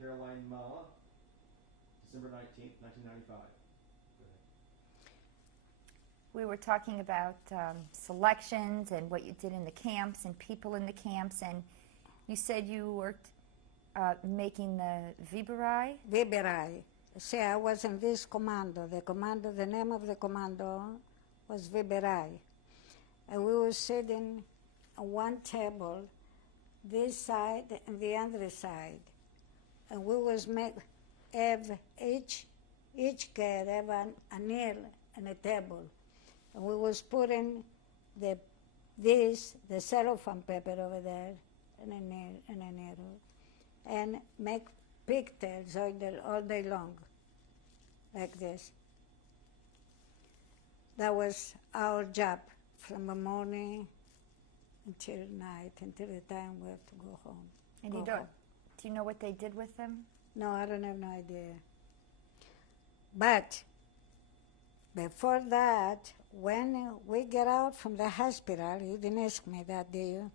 Caroline Mallah, December 19th, 1995. We were talking about selections and what you did in the camps and people in the camps, and you said you worked making the Viberai. Viberai. See, I was in this commando. The name of the commando was Viberai. And we were sitting on one table, this side and the other side. And we was have each kid have a nail and a table. And we was putting the cellophane paper over there and a needle, and make pigtails all day long, like this. That was our job from the morning until night, until the time we have to go home. And do you know what they did with them? No, I don't have no idea. But before that, when we get out from the hospital, you didn't ask me that, did you?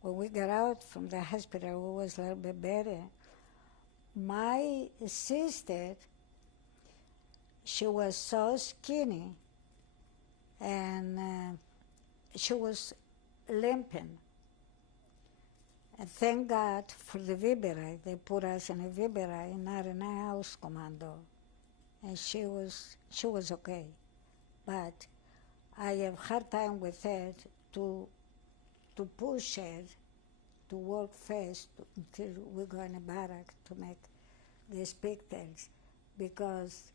When we got out from the hospital, we was a little bit better. My sister, she was so skinny, and she was limping. And thank God for the Viberai. They put us in a Viberai, not in a house commando. And she was okay. But I have hard time with her to push her to work fast until we go in a barrack to make these pigtails, because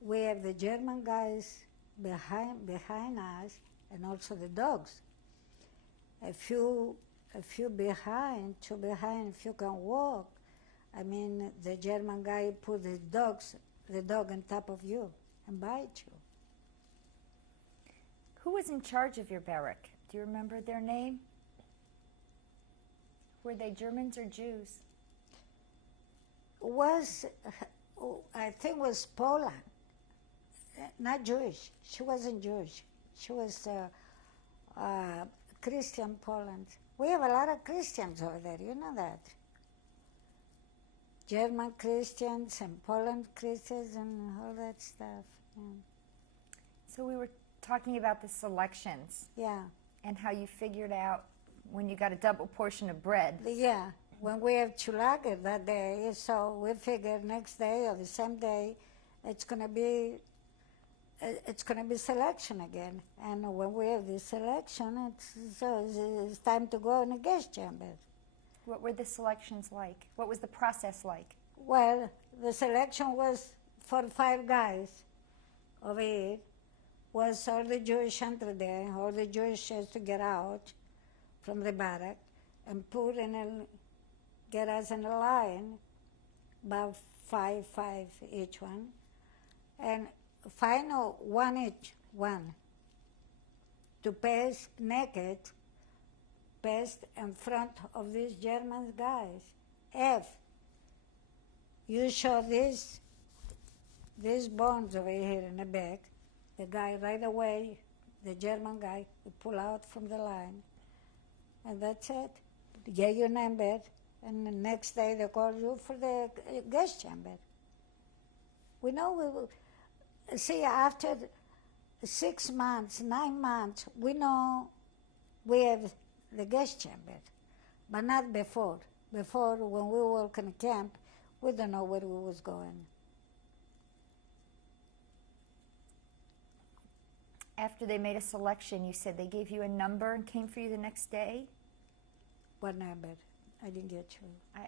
we have the German guys behind us and also the dogs. If you behind, if you can walk, I mean, the German guy put the dog on top of you and bite you. Who was in charge of your barrack? Do you remember their name? Were they Germans or Jews? I think it was Poland, not Jewish. She wasn't Jewish. She was Christian Poland. We have a lot of Christians over there, you know that. German Christians and Poland Christians and all that stuff. Yeah. So we were talking about the selections. Yeah. And how you figured out when you got a double portion of bread. Yeah. When we have chulaga that day, so we figured next day or the same day, it's gonna be selection again. And when we have this selection, it's time to go in the gas chamber. What were the selections like? What was the process like? Well, the selection was 4 or 5 guys over here. Was all the Jewish under there, all the Jewish has to get out from the barrack and get us in a line, about 5 each one, and final one to pass naked, passed in front of these German guys. If you show these bones over here in the back, the guy right away, the German guy, will pull out from the line, and that's it. Get your number, and the next day they call you for the gas chamber. We know see, after 6 months, 9 months, we know we have the gas chamber, but not before. Before, when we work in camp, we don't know where we was going. After they made a selection, you said they gave you a number and came for you the next day? What number? I didn't get you.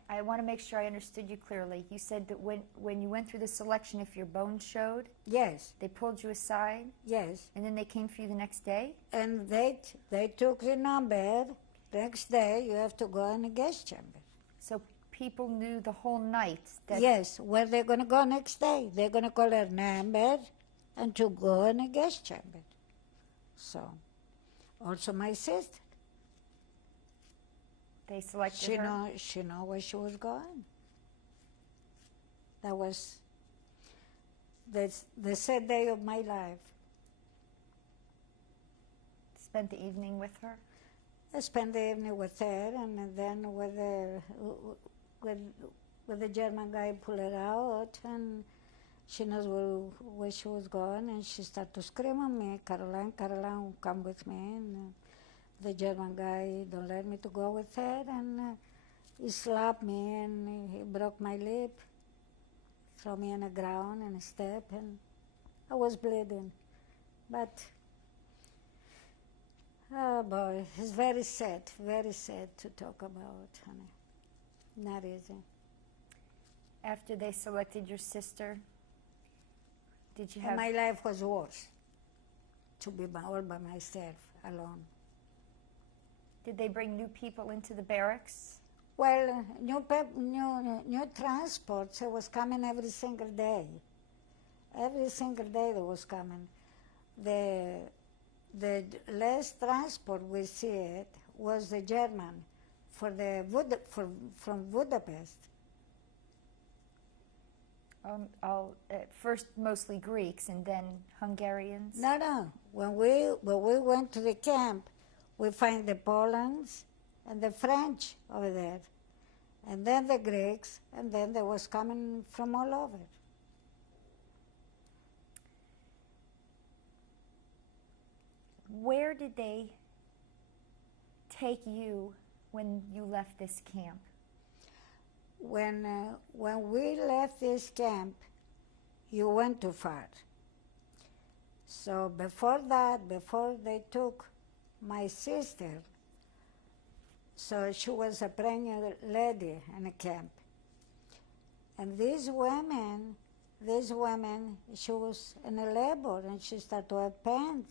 I want to make sure I understood you clearly. You said that when you went through the selection, if your bones showed, yes, they pulled you aside? Yes. And then they came for you the next day? And they took your number. Next day, you have to go in the gas chamber. So people knew the whole night that... Yes, where they're going to go next day. They're going to call their number and to go in the gas chamber. So, also my sister. They selected her? She know where she was going. That was the sad day of my life. Spent the evening with her? I spent the evening with her, and then But the German guy pulled her out, and she knows where she was going, and she started to scream at me, Caroline, Caroline, come with me. And the German guy don't let me to go with her, and he slapped me, and he broke my lip, threw me on the ground and step, and I was bleeding. But, oh boy, it's very sad to talk about, honey. Not easy. After they selected your sister, did you And have... my life was worse, to be all by myself, alone. Did they bring new people into the barracks? Well, new transports, it was coming every single day. Every single day there was coming. The last transport we see it was the German from Budapest. At first mostly Greeks and then Hungarians? No. When we went to the camp, we find the Poles and the French over there, and then the Greeks, and then there was coming from all over. Where did they take you when you left this camp? When we left this camp, you went too far. So before that, before they took my sister, so she was a pregnant lady in a camp. And these women, she was in a labor and she started to have pain.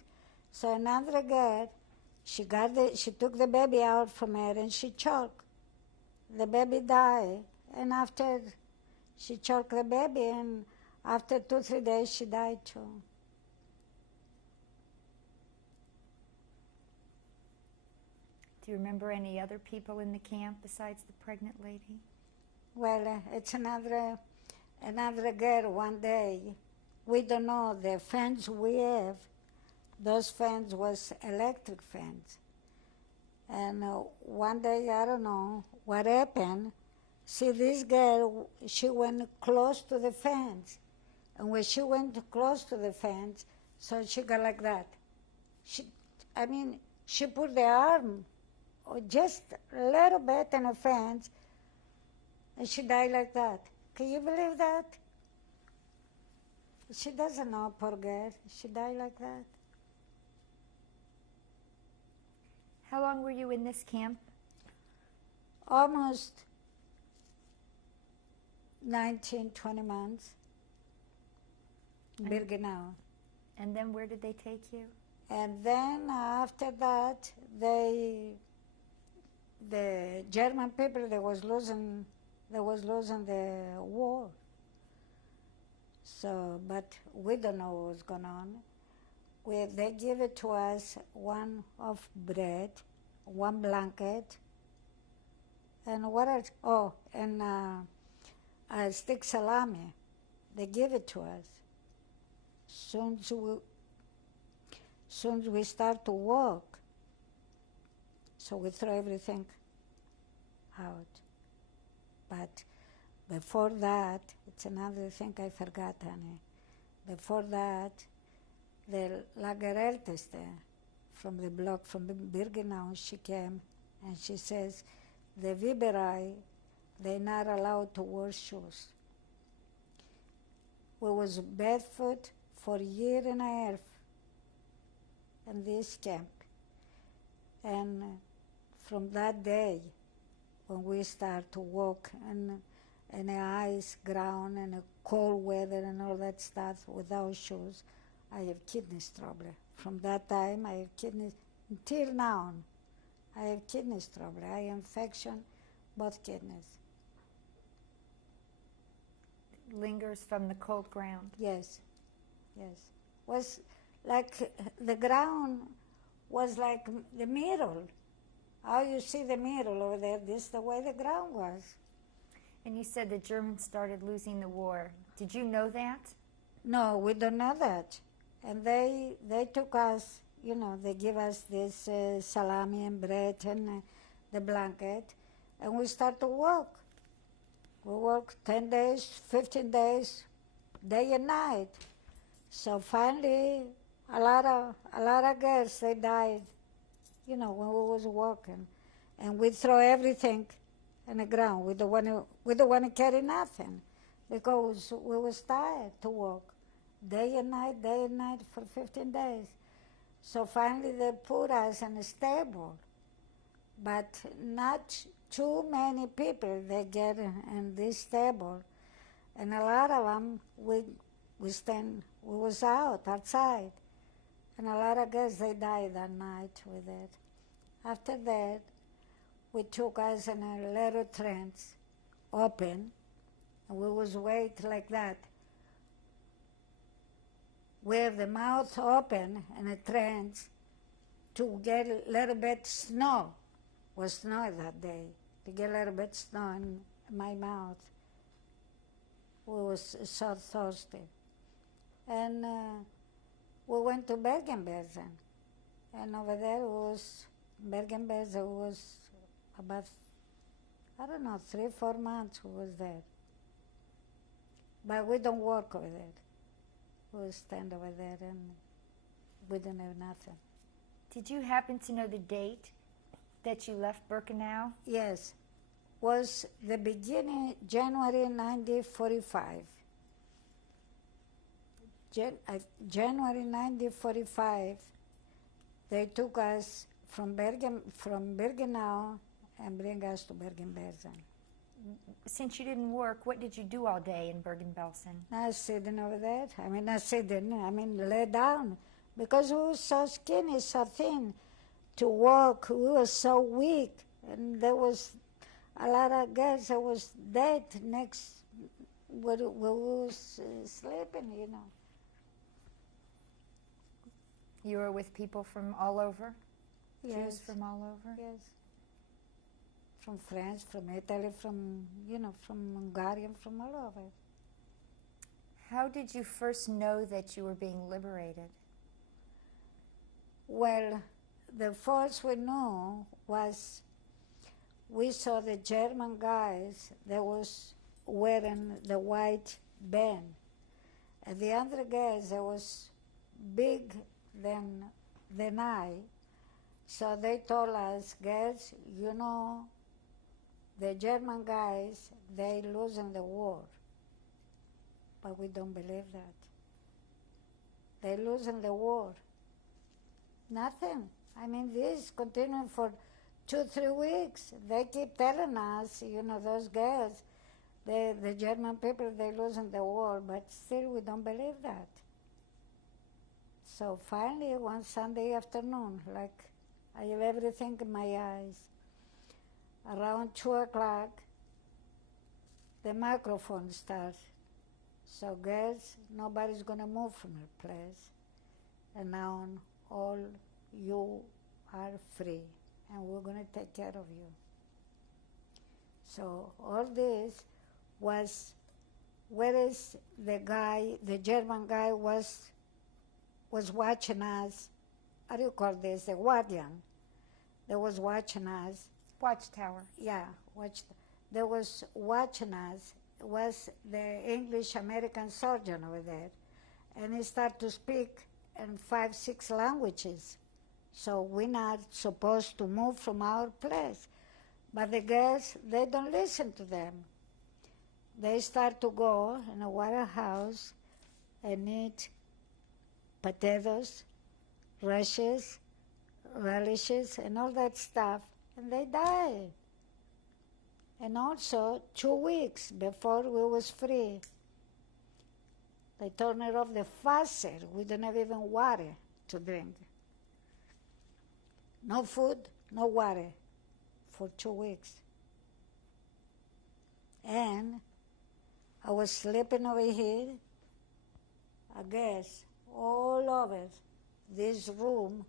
So another girl, she took the baby out from her and she choked. The baby died, and after she choked the baby, and after 2-3 days she died too. Do you remember any other people in the camp besides the pregnant lady? Well, it's another girl one day. We don't know, the fence we have, those fence was electric fence. And one day, I don't know what happened. See, this girl, she went close to the fence. And when she went close to the fence, so she got like that. She put the arm just a little bit in the fence, and she died like that. Can you believe that? She doesn't know, poor girl. She died like that. How long were you in this camp? Almost 19, 20 months. Birkenau. And then where did they take you? And then after that, the German people, they was losing the war. So, but we don't know what was going on. They give it to us one of bread, one blanket, and what else? Oh, and a stick salami. They give it to us. Soon as we start to walk, so we throw everything out. But before that, it's another thing I forgot, honey. Before that, the Lagerelteste from the block, from Birkenau, she came and she says, the Viberai, they're not allowed to wear shoes. We was barefoot for a year and a half in this camp. And from that day, when we start to walk in the ice ground and the cold weather and all that stuff without shoes, I have kidneys trouble. From that time, I have kidneys, until now, I have kidneys trouble. I have infection, both kidneys. Lingers from the cold ground. Yes. Was like, the ground was like the mirror. How you see the mirror over there, this is the way the ground was. And you said the Germans started losing the war. Did you know that? No, we don't know that. And they took us, they give us this salami and bread and the blanket, and we start to walk. We worked 10 days, 15 days, day and night. So finally, a lot of girls, they died, when we was working. And we throw everything on the ground. We don't want to carry nothing because we was tired to work day and night for 15 days. So finally they put us in a stable, but not too many people they get in this stable, and a lot of them we was outside, and a lot of girls they died that night with it. After that, we took us in a little trench, open, and we was wait like that, with the mouth open in a trench to get a little bit snow. It was snow that day. To get a little bit snow in my mouth. We was so thirsty. And we went to Bergen-Belsen. And over there was, Bergen-Belsen was about, 3-4 months we was there. But we don't work over there. We stand over there and we don't have nothing. Did you happen to know the date that you left Birkenau? Yes, was the beginning, January 1945. January 1945, they took us from Birkenau and bring us to Bergen-Belsen. Since you didn't work, what did you do all day in Bergen-Belsen? I was sitting over there. Lay down. Because we were so skinny, so thin. To walk, we were so weak. And there was a lot of girls that was dead next where we was sleeping, You were with people from all over? Yes. Jews from all over? Yes. From France, from Italy, from Hungary, from all over. How did you first know that you were being liberated? Well, the first we knew was we saw the German guys that was wearing the white band. And the other guys that was big than I. So they told us, guys, the German guys, they losing the war. But we don't believe that. They losing the war. Nothing. This continuing for 2-3 weeks. They keep telling us, those girls, the German people, they losing the war, but still we don't believe that. So finally, one Sunday afternoon, like I have everything in my eyes, around 2 o'clock, the microphone starts. So girls, nobody's gonna move from her place. And now all you are free, and we're gonna take care of you. So all this was, whereas the German guy was watching us, how do you call this, the guardian, that was watching us. Watchtower. Yeah, that was watching us, was the English-American surgeon over there. And he started to speak in 5-6 languages. So we're not supposed to move from our place. But the girls, they don't listen to them. They start to go in a warehouse and eat potatoes, relishes, and all that stuff, and they die. And also, 2 weeks before we was free, they turned it off the faucet. We don't have even water to drink. No food, no water for 2 weeks. And I was sleeping over here, I guess, all over this room,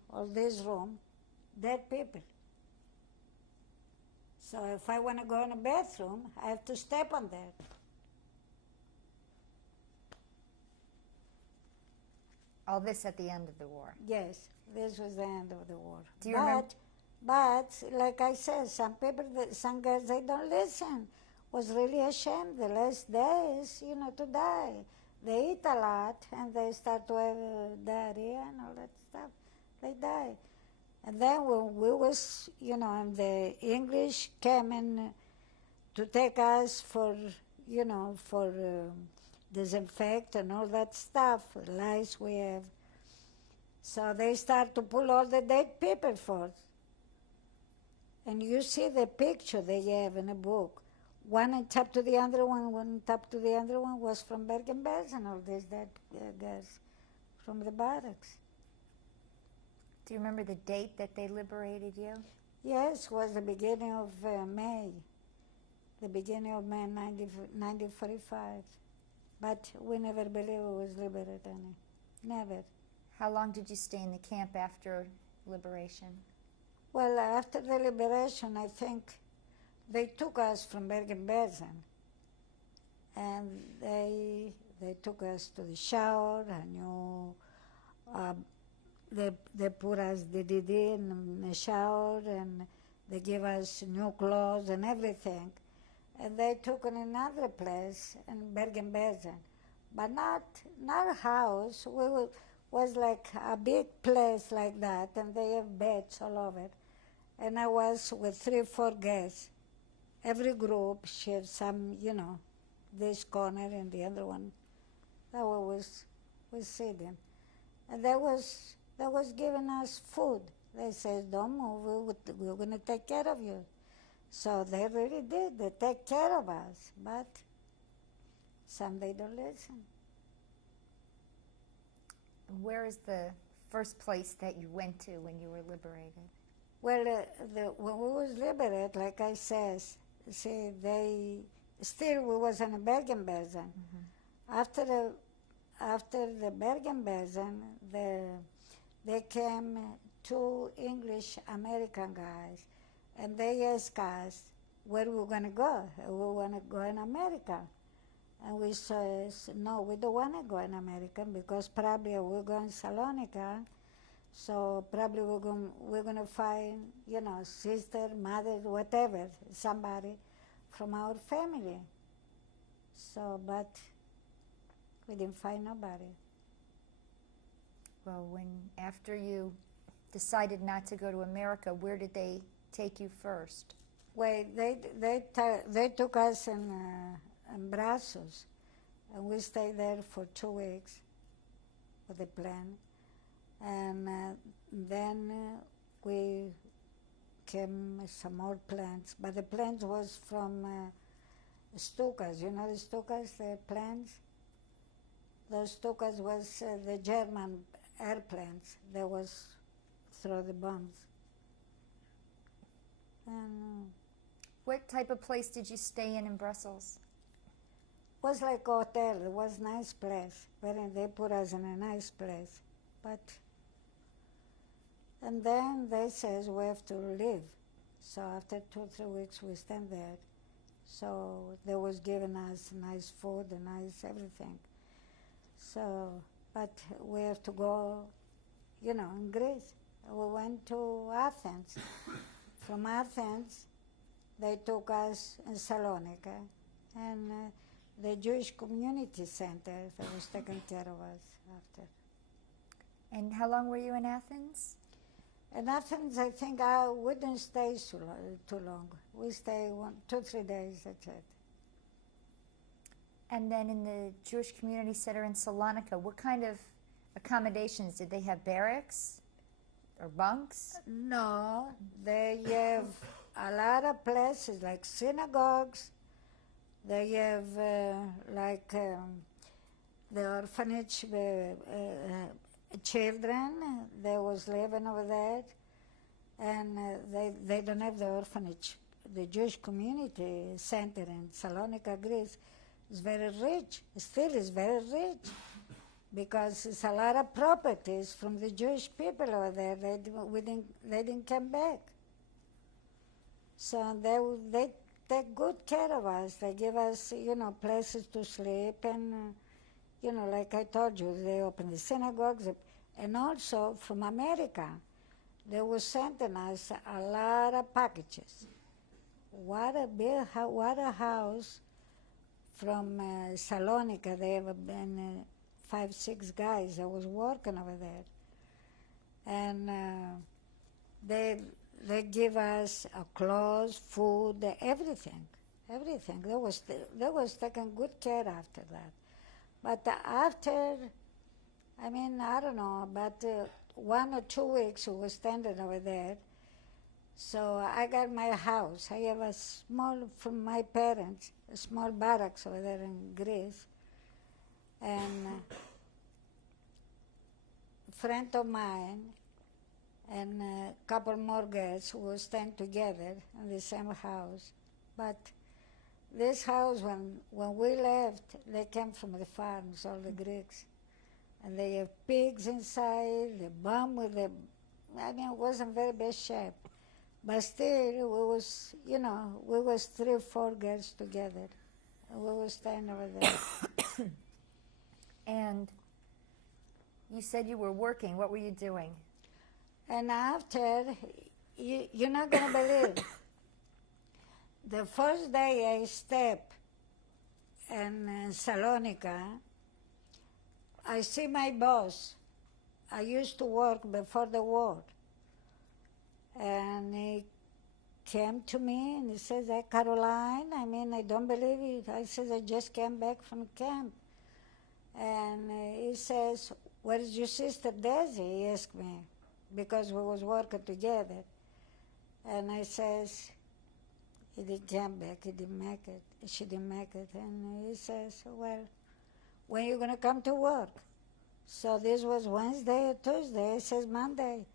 dead people. So if I want to go in the bathroom, I have to step on that. All this at the end of the war. Yes, this was the end of the war. Do you remember? But like I said, some girls, they don't listen. was really ashamed the last days, to die. They eat a lot and they start to have diarrhea and all that stuff. They die. And then when we was, and the English came in to take us for, disinfect and all that stuff, lice we have. So they start to pull all the dead people forth. And you see the picture they have in a book. One on top to the other one on top to the other one was from Bergen-Belsen, all these dead guys from the barracks. Do you remember the date that they liberated you? Yes, it was the beginning of May. The beginning of May 1945. But we never believed it was liberated, Annie. Never. How long did you stay in the camp after liberation? Well, after the liberation, I think they took us from Bergen-Belsen. And they took us to the shower, they put us the DD in the shower, and they gave us new clothes and everything. And they took in another place in Bergen-Belsen, but not a house. Was like a big place like that, and they have beds all over. And I was with 3-4 guests. Every group shared some, this corner and the other one. That was sitting. And they was giving us food. They said, don't move, we're going to take care of you. So they really did. They take care of us. But some they don't listen. Where is the first place that you went to when you were liberated? Well, when we was liberated, like I says, see, we was in Bergen-Belsen. Mm-hmm. After the Bergen-Belsen, they came 2 English American guys, and they asked us where we were going to go. We want to go in America. And we said, no, we don't want to go in America because probably we're going to Salonika. So probably we're going to find, sister, mother, whatever, somebody from our family. So, but we didn't find nobody. Well, after you decided not to go to America, where did they take you first? Well, they took us in Brazos, and we stayed there for 2 weeks with the plan. And then we came some more plants, but the plants was from Stukas. You know the Stukas, the plants? Those Stukas was the German airplanes that was through the bombs. And what type of place did you stay in Brussels? Was like a hotel. It was nice place. But they put us in a nice place. And then they says we have to leave. So after 2 or 3 weeks we stand there. So they was giving us nice food and nice everything. So, but we have to go, in Greece. We went to Athens. From Athens, they took us in Salonika, and the Jewish Community Center that was taking care of us after. And how long were you in Athens? In Athens, I think we didn't stay too long. We stayed 2-3 days, that's it. And then in the Jewish Community Center in Salonika, what kind of accommodations? Did they have barracks or bunks? No, they have a lot of places like synagogues. They have the orphanage children. They was living over there, and they don't have the orphanage. The Jewish Community Center in Salonika, Greece, is very rich. Still is very rich. Because it's a lot of properties from the Jewish people over there. They didn't come back. So they take good care of us. They give us, places to sleep, and, like I told you, they open the synagogues. And also from America, they were sending us a lot of packages. what a big, what a house from Salonika. There have been 5, 6 guys that was working over there. And they give us clothes, food, everything. They was taking good care after that. But after, I mean, I don't know, but 1 or 2 weeks we were standing over there. So I got my house. I have a small, from my parents, a small barracks over there in Greece. And a friend of mine and a couple more girls who were staying together in the same house. But this house, when we left, they came from the farms, all the Greeks. And they have pigs inside, the bomb with the, I mean, it wasn't very bad shape. But still, we was 3 or 4 girls together. And we were staying over there. And you said you were working. What were you doing? And after, you're not going to believe, the first day I stepped in Salonika, I see my boss. I used to work before the war. And he came to me and he says, hey, Caroline, I mean, I don't believe it. I said, I just came back from camp. And he says, where is your sister Daisy? He asked me, because we was working together. And I says, he didn't come back, he didn't make it. She didn't make it. And he says, well, when are you going to come to work? So this was Wednesday or Tuesday. He says, Monday.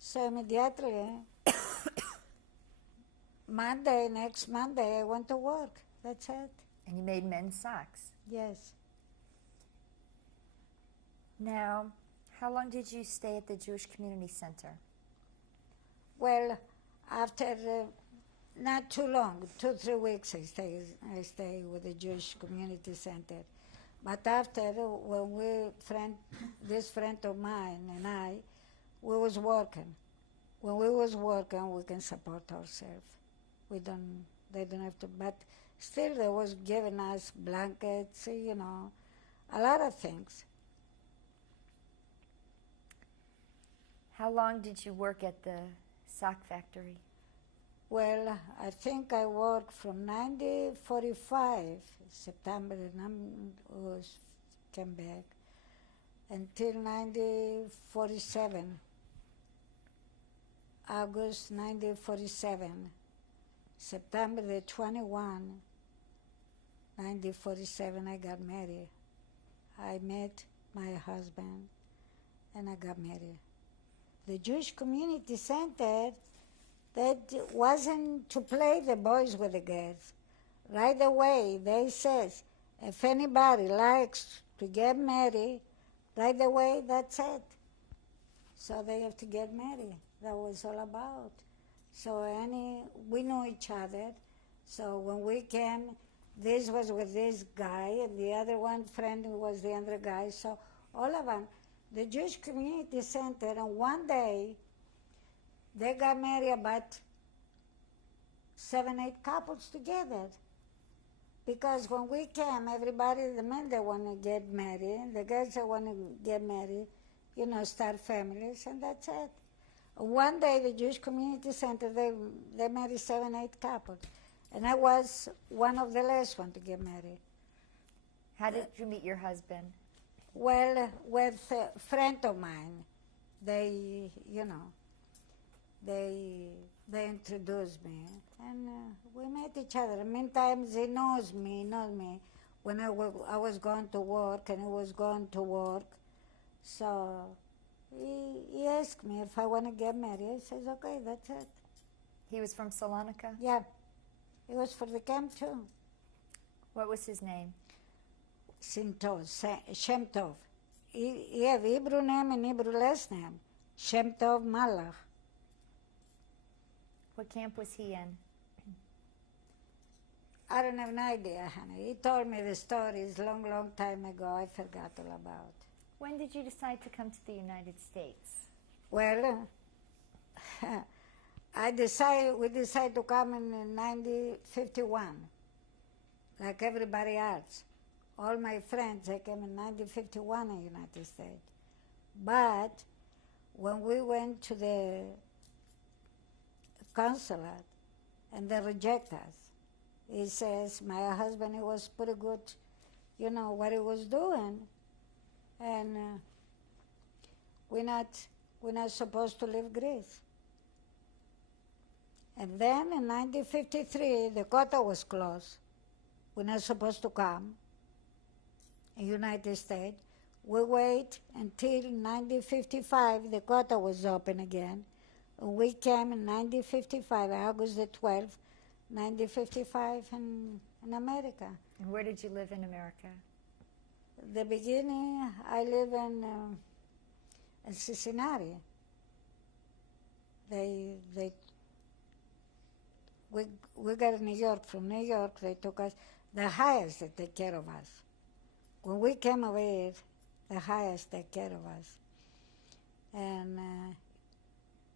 So immediately, next Monday, I went to work. That's it. And you made men's socks. Yes. Now, how long did you stay at the Jewish Community Center? Well, after not too long, 2, 3 weeks, I stay with the Jewish Community Center. But after, when this friend of mine and I, we was working. When we was working, we can support ourselves. They don't have to, but still they was giving us blankets, a lot of things. How long did you work at the sock factory? Well, I think I worked from 1945, September, and came back, until 1947, August 1947, September the 21, 1947, I got married. I met my husband, and I got married. The Jewish Community Center, that wasn't to play the boys with the girls. Right away, they says, if anybody likes to get married, right away, that's it. So they have to get married. That was all about. So we knew each other. So when we came, this was with this guy, and the other one friend was the other guy. So all of them, the Jewish Community Center, and one day, they got married about 7, 8 couples together. Because when we came, everybody, the men, they want to get married, the girls, they want to get married, start families, and that's it. One day, the Jewish Community Center, they married 7, 8 couples. And I was one of the last one to get married. How did you meet your husband? Well, with a friend of mine. They introduced me, and we met each other. Many times he knows me. When I was going to work, and he was going to work. So he asked me if I want to get married. I says, okay, that's it. He was from Salonika? Yeah. He was for the camp too. What was his name? Shem Tov. He have Hebrew name and Hebrew last name. Shem Tov Mallah. What camp was he in? I don't have an idea, honey. He told me the stories long, long time ago. I forgot all about. When did you decide to come to the United States? Well, we decided to come in 1951, like everybody else. All my friends, they came in 1951 in the United States. But when we went to the consulate and they reject us, he says, my husband, he was pretty good, you know, what he was doing. And we're not supposed to leave Greece. And then in 1953, the quota was closed. We're not supposed to come in the United States. We wait until 1955, the quota was open again. And we came in 1955, August the 12th, 1955 in America. And where did you live in America? The beginning, I live in Cincinnati. We got in New York. From New York, they took us, the highest they take care of us. When we came over here, the highest take care of us. And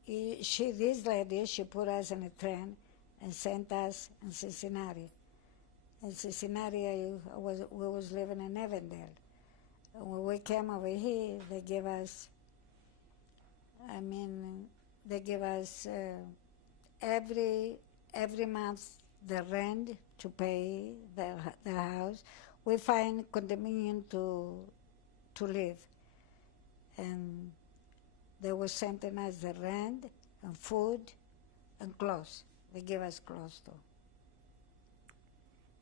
this lady, she put us in a train and sent us in Cincinnati. In Cincinnati, we was living in Avondale. And when we came over here, they give us every month the rent to pay the house. We find condominium to live. And they were sending us the rent and food and clothes. They give us clothes too.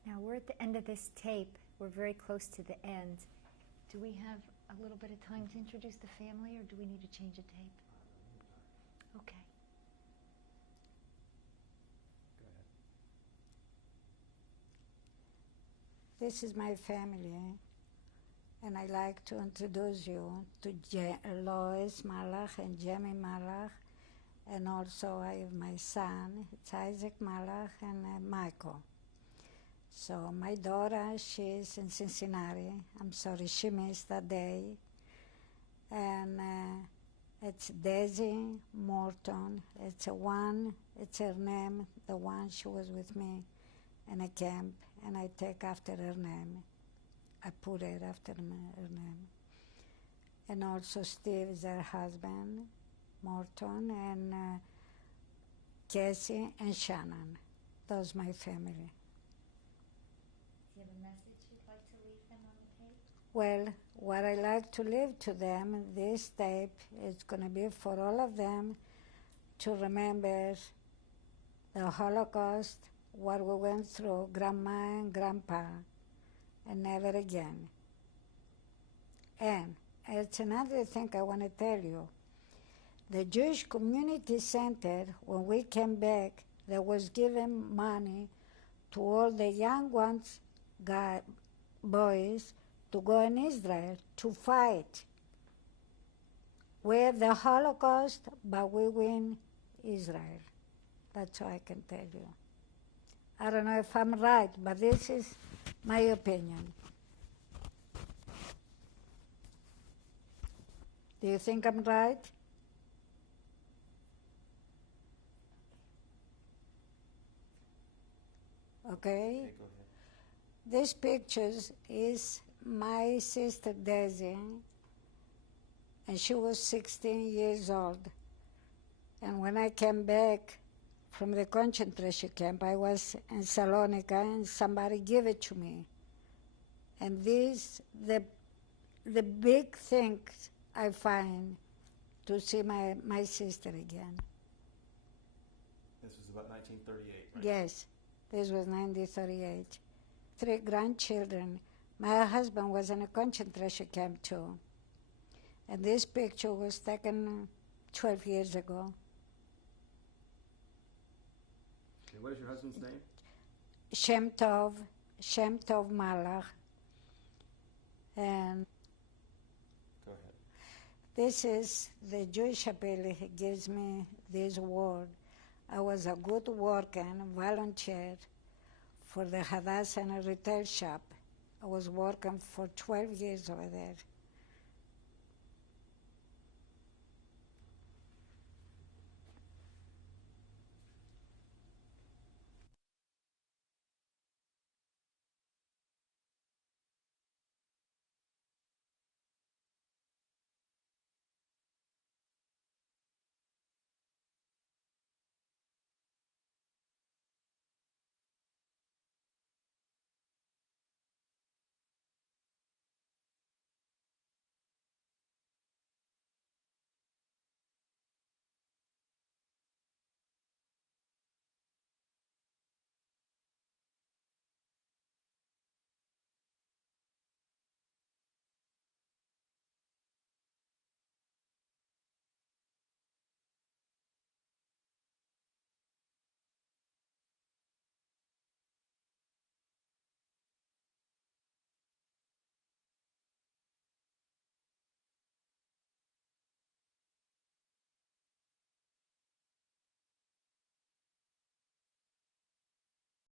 Now we're at the end of this tape. We're very close to the end. Do we have a little bit of time to introduce the family, or do we need to change the tape? Okay. Go ahead. This is my family, and I like to introduce you to Lois Mallah and Jamie Mallah, and also I have my son, it's Isaac Mallah, and Michael. So my daughter, she's in Cincinnati. I'm sorry she missed that day. And it's Daisy Morton. It's her name, the one she was with me in a camp, and I take after her name. I put it after her name. And also Steve is her husband, Morton, and Casey and Shannon. Those my family. Do you have a message you'd like to leave them on the tape? Well, what I like to leave to them, this tape is going to be for all of them to remember the Holocaust, what we went through, Grandma and Grandpa, and never again. And it's another thing I want to tell you. The Jewish Community Center, when we came back, they was giving money to all the young ones, boys, to go in Israel to fight. We have the Holocaust, but we win Israel. That's all I can tell you. I don't know if I'm right, but this is my opinion. Do you think I'm right? Okay. Go ahead. These pictures is my sister Daisy, and she was 16 years old. And when I came back from the concentration camp, I was in Salonika, and somebody gave it to me. And this, the big thing I find to see my sister again. This was about 1938, right? Yes, this was 1938. 3 grandchildren. My husband was in a concentration camp too. And this picture was taken 12 years ago. Okay, what is your husband's name? Shem Tov Mallah. And Go ahead. this is the Jewish appeal. He gives me this award. I was a good worker and volunteer for the Hadassah and a retail shop. I was working for 12 years over there.